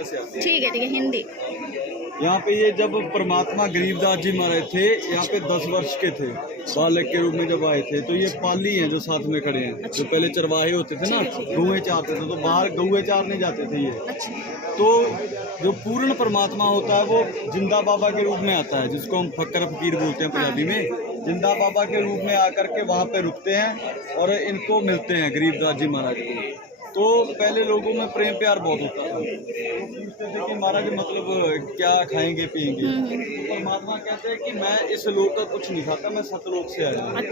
भाषा से आती है। ठीक है हिंदी। यहाँ पे ये जब परमात्मा गरीबदास जी महाराज थे, यहाँ पे 10 वर्ष के थे, बालक के रूप में जब आए थे, तो ये पाली हैं जो साथ में खड़े हैं। जो पहले चरवाहे होते थे ना, गौएं चारते थे, तो बाहर गौएं चारने जाते थे ये। तो जो पूर्ण परमात्मा होता है वो जिंदा बाबा के रूप में आता है, जिसको हम फक्कर फकीर बोलते हैं पंजाबी में। जिंदा बाबा के रूप में आकर के वहाँ पे रुकते हैं और इनको मिलते हैं गरीबदास जी महाराज को। तो पहले लोगों में प्रेम प्यार बहुत होता था, पूछते थे कि महाराज मतलब क्या खाएंगे पिएंगे। तो परमात्मा कहते हैं कि मैं इस लोक का कुछ नहीं खाता, मैं सतलोक से आया हूँ।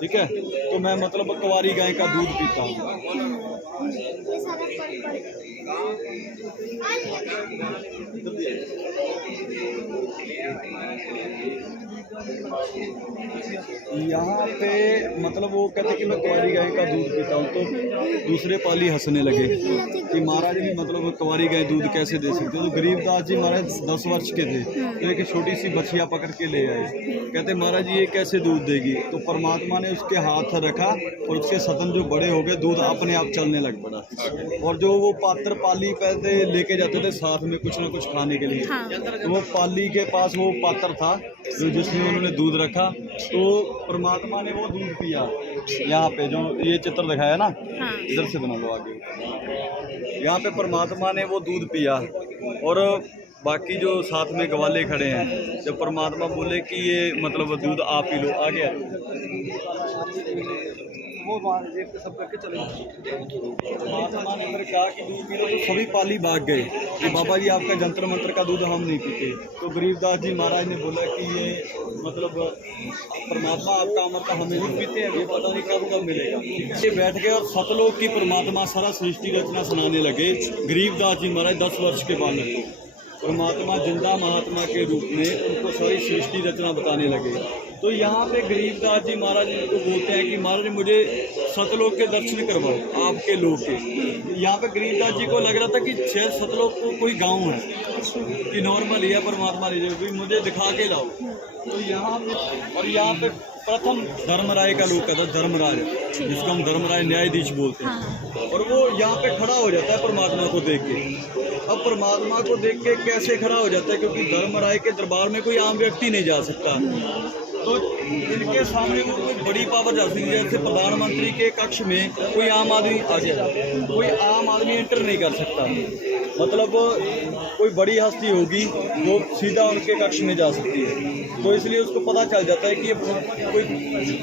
ठीक है, तो मैं मतलब कुंवारी गाय का दूध पीता हूँ। यहाँ पे मतलब वो कहते कि मैं कुंवारी गाय का दूध पीता हूँ, तो दूसरे पाली हंसने लगे कि महाराज भी मतलब कुंवारी गाय दूध कैसे दे सकते हो। तो गरीबदास जी महाराज 10 वर्ष के थे, तो एक छोटी सी बछिया पकड़ के ले आए। कहते महाराज ये कैसे दूध देगी। तो परमात्मा ने उसके हाथ रखा और उसके सतन जो बड़े हो गए, दूध अपने आप चलने लग पड़ा। और जो वो पात्र पाली पहले लेके जाते थे साथ में कुछ ना कुछ खाने के लिए, तो वो पाली के पास वो पात्र था जो जिसमें उन्होंने दूध रखा, तो परमात्मा ने वो दूध पिया। यहाँ पे जो ये चित्र दिखाया ना, इधर से बना लो आगे, यहाँ पे परमात्मा ने वो दूध पिया। और बाकी जो साथ में ग्वाले खड़े हैं, जब परमात्मा बोले कि ये मतलब दूध आप पी लो, आ गया वो सब करके चले। परमात्मा ने फिर कहा कि दूध पी लो, तो सभी पाली भाग गए कि बाबा जी आपका जंतर मंत्र का दूध हम नहीं पीते। तो गरीबदास जी महाराज ने बोला कि ये मतलब परमात्मा आपका अमृत हमें दूध पीते हैं, ये पता नहीं कब मिलेगा। ये बैठ गए और सतलोक की परमात्मा सारा सृष्टि रचना सुनाने लगे। गरीबदास जी महाराज 10 वर्ष के बालक को परमात्मा जिंदा महात्मा के रूप में उनको सारी सृष्टि रचना बताने लगे। तो यहाँ पे गरीबदास जी महाराज इनको बोलते हैं कि महाराज मुझे सतलोक के दर्शन करवाओ, आपके लोग के। यहाँ पे गरीबदास जी को लग रहा था कि शायद सतलोक को कोई गांव है कि नॉर्मल ही है, परमात्मा ने मुझे दिखा के लाओ। तो यहाँ पे और यहाँ पे प्रथम धर्मराय का लोक था, धर्मराज, जिसको हम धर्मराय न्यायाधीश बोलते हैं। और वो यहाँ पे खड़ा हो जाता है परमात्मा को देख के। अब परमात्मा को देख के कैसे खड़ा हो जाता है, क्योंकि धर्मराय के दरबार में कोई आम व्यक्ति नहीं जा सकता। तो इनके सामने वो कोई बड़ी पावर जा सकती है, जैसे प्रधानमंत्री के कक्ष में कोई आम आदमी आ जाए, कोई आम आदमी एंटर नहीं कर सकता। मतलब कोई बड़ी हस्ती होगी वो सीधा उनके कक्ष में जा सकती है। तो इसलिए उसको पता चल जाता है कि ये कोई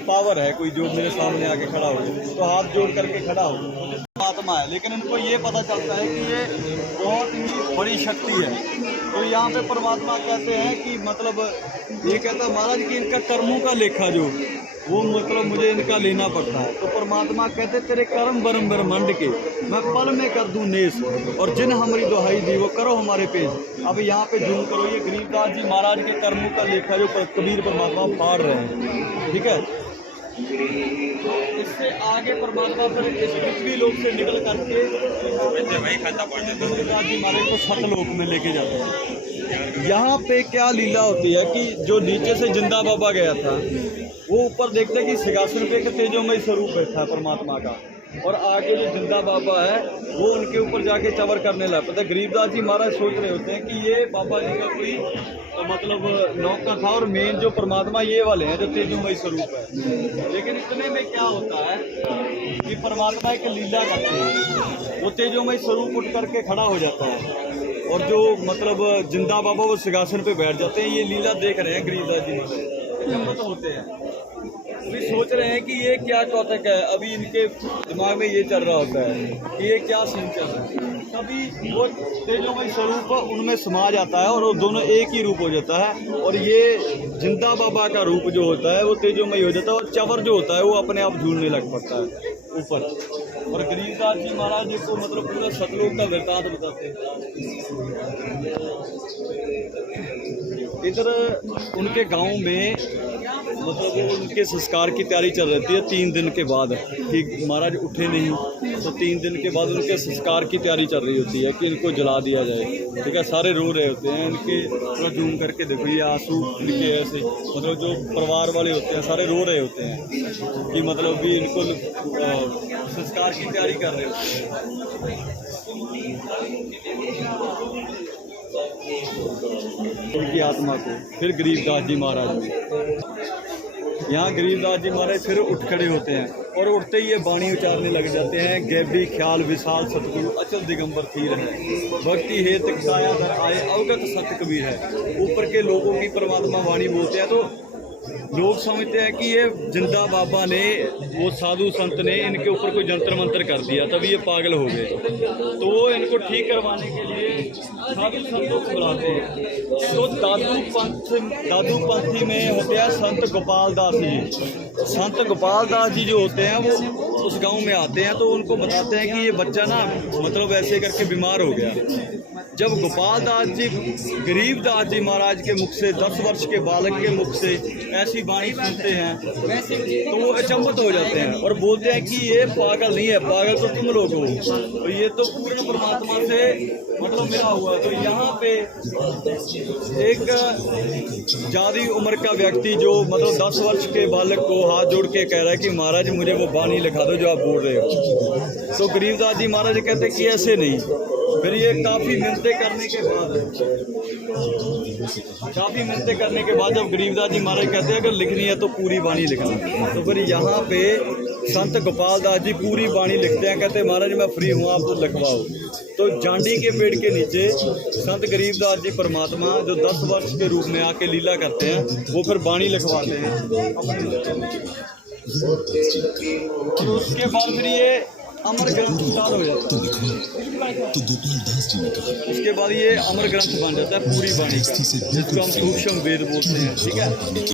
पावर है, कोई जो मेरे सामने आके खड़ा हो, तो हाथ जोड़ करके खड़ा हो, परमात्मा है। लेकिन इनको ये पता चलता है कि ये बहुत ही बड़ी शक्ति है। तो यहाँ पे परमात्मा कहते हैं कि मतलब ये कहता है महाराज कि इनका कर्मों का लेखा जो वो मतलब मुझे इनका लेना पड़ता है। तो परमात्मा कहते तेरे कर्म बरम ब्रह्मांड के मैं पल में कर दूं नेस, और जिन हमारी दुहाई दी वो करो हमारे पेश। अब यहाँ पे जूम करो, ये गरीबदास जी महाराज के कर्मों का लेखा जो कबीर परमात्मा फाड़ रहे हैं। ठीक है, इससे आगे परमात्मा फिर इस पृथ्वी लोक से निकल करके गरीबदास जी महाराज को सतलोक में लेके जाते हैं। यहाँ पे क्या लीला होती है कि जो नीचे से जिंदा बाबा गया था वो ऊपर देखते हैं कि सिंहासन पे एक तेजोमय स्वरूप बैठा है परमात्मा का, और आगे जो जिंदा बाबा है वो उनके ऊपर जाके चवर करने लगा। पता है गरीबदास जी महाराज सोच रहे होते हैं कि ये बाबा जी का कोई तो मतलब नौकर था, और मेन जो परमात्मा ये वाले हैं जो तेजोमय स्वरूप है। लेकिन इतने में क्या होता है कि परमात्मा एक लीला करते हैं, वो तेजोमय स्वरूप उठ करके खड़ा हो जाता है, और जो मतलब जिंदा बाबा वो सिंहासन पे बैठ जाते हैं। ये लीला देख रहे हैं गरीबदास जी महाराज, होते हैं अभी सोच रहे हैं कि ये क्या कौतक है। अभी इनके दिमाग में ये चल रहा होता है कि ये क्या सीन चल रहा है। तभी वो तेजोमय स्वरूप उनमें समा जाता है और वो दोनों एक ही रूप हो जाता है। और ये जिंदा बाबा का रूप जो होता है वो तेजोमय हो जाता है, और चवर जो होता है वो अपने आप झूलने लग पड़ता है ऊपर। और गरीबदास जी महाराज जी को मतलब पूरा सतलोक का वृतांत बताते हैं। इधर उनके गांव में मतलब उनके संस्कार की तैयारी चल रही है 3 दिन के बाद, कि महाराज उठे नहीं, तो 3 दिन के बाद उनके संस्कार की तैयारी चल रही होती है कि इनको जला दिया जाए। ठीक है, सारे रो रहे होते हैं। इनके थोड़ा जूम करके देखो, ये आंसू इनके ऐसे मतलब जो परिवार वाले होते हैं सारे रो रहे होते हैं कि मतलब भी इनको संस्कार की तैयारी कर रहे होते हैं। उनकी आत्मा को। फिर गरीबदास जी महाराज जी, यहाँ गरीबदास जी महाराज फिर उठ खड़े होते हैं और उठते ही ये वाणी उचारने लग जाते हैं। गैबी ख्याल विशाल सतगुरु अचल दिगंबर तीर है, भक्ति हेत काया दर आए अवगत सत्य कबीर है। ऊपर के लोगों की परमात्मा वाणी बोलते हैं तो लोग समझते हैं कि ये जिंदा बाबा ने, वो साधु संत ने इनके ऊपर कोई जंतर मंत्र कर दिया तभी ये पागल हो गए। तो वो इनको ठीक करवाने के लिए साधु संतों को बुलाते हैं। तो दादू पंथी में होते हैं संत गोपाल दास जी। संत गोपाल दास जी जो होते हैं वो उस गांव में आते हैं तो उनको बताते हैं कि ये बच्चा ना मतलब ऐसे करके बीमार हो गया। जब गोपाल दास जी गरीबदास जी महाराज के मुख से, 10 वर्ष के बालक के मुख से ऐसी वाणी सुनते हैं तो वो अचंभित हो जाते हैं और बोलते हैं कि ये पागल नहीं है, पागल तो तुम लोग हो, तो ये तो पूर्ण परमात्मा से मतलब मिला हुआ। तो यहाँ पे एक ज़्यादा उम्र का व्यक्ति जो मतलब 10 वर्ष के बालक को हाथ जोड़ के कह रहा है कि महाराज मुझे वो वाणी लिखा दो जो आप बोल रहे हो। तो गरीबदास जी महाराज कहते हैं कि ऐसे नहीं। फिर ये काफ़ी मिन्नतें करने के बाद जब गरीबदास जी महाराज कहते हैं अगर लिखनी है तो पूरी वाणी लिखना, तो फिर यहाँ पे संत गोपाल दास जी पूरी वाणी लिखते हैं। कहते हैं महाराज मैं फ्री हूँ, आप तो लिखवाओ। तो जांडी के पेड़ के नीचे संत गरीबदास जी परमात्मा जो 10 वर्ष के रूप में आके लीला करते हैं वो फिर वाणी लिखवाते हैं और उसके बाद फिर ये अमर ग्रंथ स्टार्ट हो जाता है। उसके बाद ये अमर ग्रंथ बन जाता है पूरी वाणी का, जिसको हम सूक्ष्म वेद बोलते हैं। ठीक है।